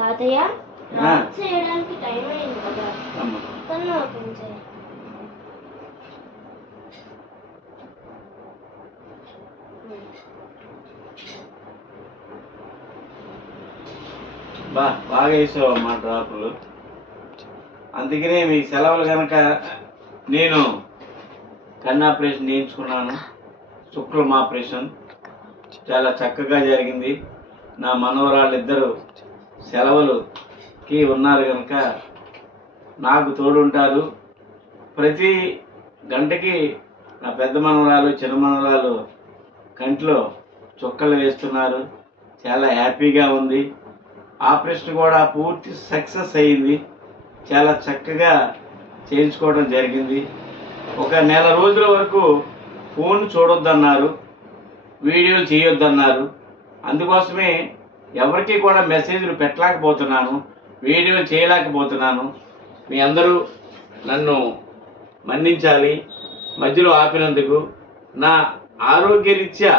తాతయ్య రాత్రి చేయడానికి టైం అయింది కదా, కన్ను ఓపెన్ చేయి. బాగా వేసావు అమ్మా డ్రాపులు. అందుకనే మీ సెలవులు కనుక నేను కన్ను ఆపరేషన్ చేయించుకున్నాను. శుక్లం ఆపరేషన్ చాలా చక్కగా జరిగింది. నా మనవరాళ్ళిద్దరూ సెలవులకి ఉన్నారు కనుక నాకు తోడుంటారు. ప్రతి గంటకి నా పెద్ద మనవరాలు చిన్న మనవరాలు కంట్లో చుక్కలు వేస్తున్నారు. చాలా హ్యాపీగా ఉంది. ఆపరేషన్ కూడా పూర్తి సక్సెస్ అయ్యింది. చాలా చక్కగా చేయించుకోవడం జరిగింది. ఒక నెల రోజుల వరకు ఫోన్ చూడొద్దన్నారు, వీడియోలు చేయొద్దన్నారు. అందుకోసమే ఎవరికి కూడా మెసేజ్లు పెట్టలేకపోతున్నాను, వీడియోలు చేయలేకపోతున్నాను. మీ అందరూ నన్ను మన్నించాలి మధ్యలో ఆపినందుకు. నా ఆరోగ్యరీత్యా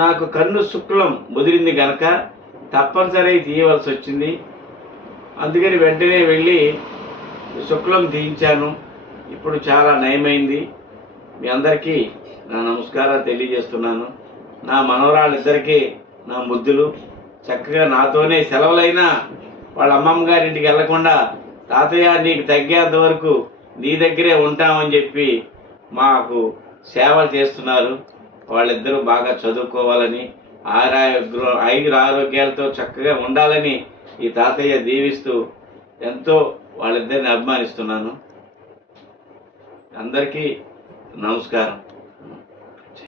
నాకు కన్ను శుక్లం ముదిరింది కనుక తప్పనిసరి తీయవలసి వచ్చింది. అందుకని వెంటనే వెళ్ళి శుక్లం తీయించాను. ఇప్పుడు చాలా నయమైంది. మీ అందరికీ నా నమస్కారాలు తెలియజేస్తున్నాను. నా మనవరాళ్ళిద్దరికీ నా ముద్దులు. చక్కగా నాతోనే సెలవులైనా వాళ్ళ అమ్మమ్మ గారింటికి వెళ్లకుండా తాతయ్య నీకు తగ్గేంత వరకు నీ దగ్గరే ఉంటామని చెప్పి మాకు సేవలు చేస్తున్నారు. వాళ్ళిద్దరూ బాగా చదువుకోవాలని, ఐదు ఆరోగ్యాలతో చక్కగా ఉండాలని ఈ తాతయ్య దీవిస్తూ ఎంతో వాళ్ళిద్దరిని అభిమానిస్తున్నాను. అందరికీ నమస్కారం.